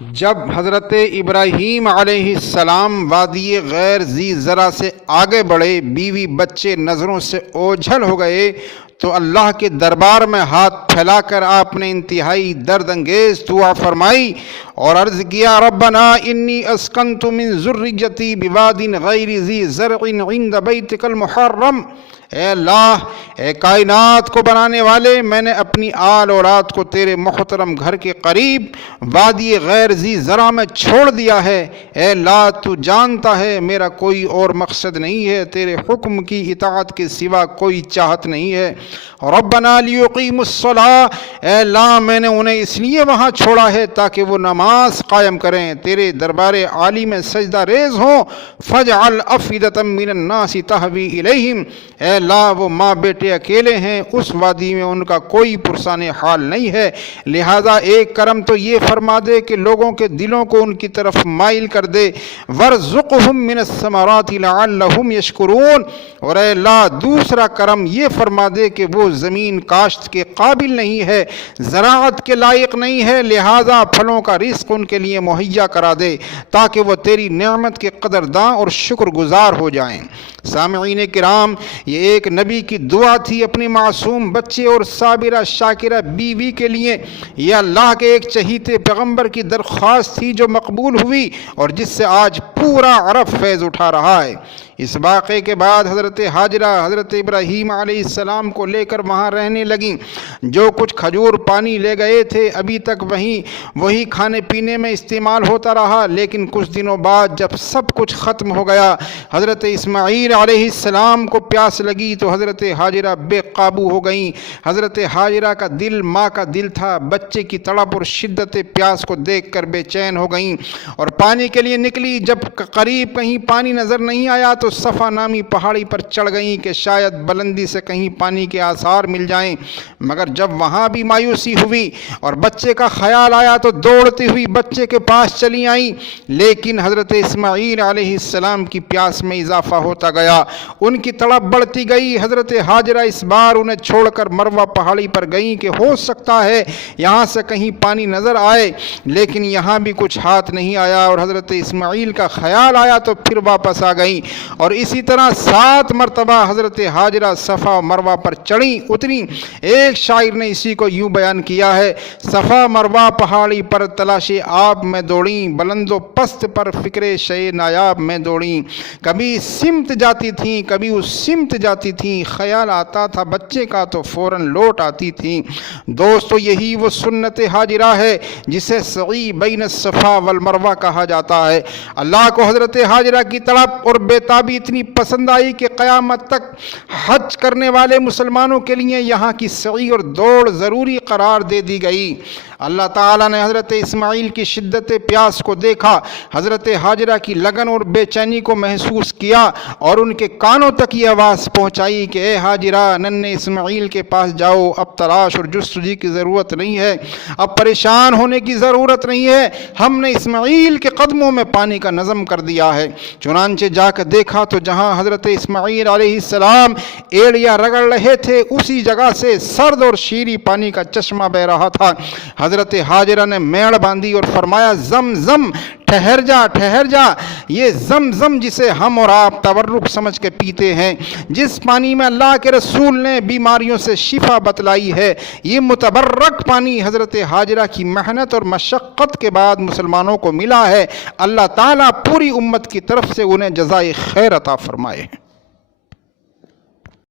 جب حضرت ابراہیم علیہ السلام وادی غیر ذی زرع سے آگے بڑھے، بیوی بچے نظروں سے اوجھل ہو گئے تو اللہ کے دربار میں ہاتھ پھیلا کر آپ نے انتہائی درد انگیز دعا فرمائی اور عرض کیا، ربنا انی اسکنت من ذریتی بواد غیر ذی زرع عند بیتک المحرم۔ اے اللہ، اے کائنات کو بنانے والے، میں نے اپنی آل اولاد کو تیرے محترم گھر کے قریب وادی غیر ذی زرع میں چھوڑ دیا ہے۔ اے اللہ، تو جانتا ہے میرا کوئی اور مقصد نہیں ہے، تیرے حکم کی اطاعت کے سوا کوئی چاہت نہیں ہے۔ ربنا لیقیموا الصلاۃ، اے اللہ، میں نے انہیں اس لیے وہاں چھوڑا ہے تاکہ وہ نماز قائم کریں، تیرے دربار عالی میں سجدہ ریز ہوں۔ فاجعل افئدۃ من الناس تہوی الیہم، اے اللہ، وہ ماں بیٹے اکیلے ہیں، اس وادی میں ان کا کوئی پرسان حال نہیں ہے، لہذا ایک کرم تو یہ فرما دے کہ لوگوں کے دلوں کو ان کی طرف مائل کر دے۔ وارزقہم من الثمرات لعلہم یشکرون، اور اے اللہ، دوسرا کرم یہ فرما دے کہ وہ زمین کاشت کے قابل نہیں ہے، زراعت کے لائق نہیں ہے، لہذا پھلوں کا رزق ان کے لیے مہیا کرا دے تاکہ وہ تیری نعمت کے قدرداں اور شکر گزار ہو جائیں۔ سامعین کرام، یہ ایک نبی کی دعا تھی اپنی معصوم بچے اور صابرہ شاکرہ بیوی کے لیے۔ یہ اللہ کے ایک چہیتے پیغمبر کی درخواست تھی جو مقبول ہوئی اور جس سے آج پورا عرب فیض اٹھا رہا ہے۔ اس واقعے کے بعد حضرت ہاجرہ حضرت ابراہیم علیہ السلام کو لے کر وہاں رہنے لگیں۔ جو کچھ کھجور پانی لے گئے تھے ابھی تک وہی کھانے پینے میں استعمال ہوتا رہا، لیکن کچھ دنوں بعد جب سب کچھ ختم ہو گیا، حضرت اسماعیل علیہ السلام کو پیاس لگی تو حضرت ہاجرہ بے قابو ہو گئیں۔ حضرت ہاجرہ کا دل ماں کا دل تھا، بچے کی تڑپ اور شدت پیاس کو دیکھ کر بے چین ہو گئیں اور پانی کے لیے نکلی۔ جب قریب کہیں پانی نظر نہیں آیا تو صفا نامی پہاڑی پر چڑھ گئیں کہ شاید بلندی سے کہیں پانی کے آثار مل جائیں، مگر جب وہاں بھی مایوسی ہوئی اور بچے کا خیال آیا تو دوڑتی ہوئی بچے کے پاس چلی آئیں، لیکن حضرت اسماعیل علیہ السلام کی پیاس میں اضافہ ہوتا گیا، ان کی تڑپ بڑھتی گئی۔ حضرت ہاجرہ اس بار انہیں چھوڑ کر مروہ پہاڑی پر گئیں کہ ہو سکتا ہے یہاں سے کہیں پانی نظر آئے، لیکن یہاں بھی کچھ ہاتھ نہیں آیا اور حضرت اسماعیل کا خیال آیا تو پھر واپس آ گئیں، اور اسی طرح 7 مرتبہ حضرت ہاجرہ صفا و مروہ پر چڑھیں اتریں۔ ایک شاعر نے اسی کو یوں بیان کیا ہے، صفا مروہ پہاڑی پر تلاش آب میں دوڑیں، بلند و پست پر فکر شے نایاب میں دوڑیں، کبھی سمت جاتی تھیں کبھی اس سمت جاتی تھیں، خیال آتا تھا بچے کا تو فوراً لوٹ آتی تھیں۔ دوستو، یہی وہ سنت ہاجرہ ہے جسے سعی بین الصفا والمروہ کہا جاتا ہے۔ اللہ کو حضرت ہاجرہ کی تڑپ اور بیتابی اتنی پسند آئی کہ قیامت تک حج کرنے والے مسلمانوں کے لیے یہاں کی سعی اور دوڑ ضروری قرار دے دی گئی۔ اللہ تعالیٰ نے حضرت اسماعیل کی شدت پیاس کو دیکھا، حضرت ہاجرہ کی لگن اور بے چینی کو محسوس کیا اور ان کے کانوں تک یہ آواز پہنچائی کہ اے ہاجرہ، ننھے اسماعیل کے پاس جاؤ، اب تلاش اور جستجو کی ضرورت نہیں ہے، اب پریشان ہونے کی ضرورت نہیں ہے، ہم نے اسماعیل کے قدموں میں پانی کا نظم کر دیا ہے۔ چنانچہ جا کر دیکھا تو جہاں حضرت اسماعیل علیہ السلام ایڑیاں رگڑ رہے تھے اسی جگہ سے سرد اور شیریں پانی کا چشمہ بہہ رہا تھا۔ حضرت ہاجرہ نے میڑ باندھی اور فرمایا، زمزم، ٹھہر جا ٹھہر جا، یہ زمزم جسے ہم اور آپ تورق سمجھ کے پیتے ہیں، جس پانی میں اللہ کے رسول نے بیماریوں سے شفا بتلائی ہے، یہ متبرک پانی حضرت ہاجرہ کی محنت اور مشقت کے بعد مسلمانوں کو ملا ہے۔ اللہ تعالیٰ پوری امت کی طرف سے انہیں جزائے خیر عطا فرمائے۔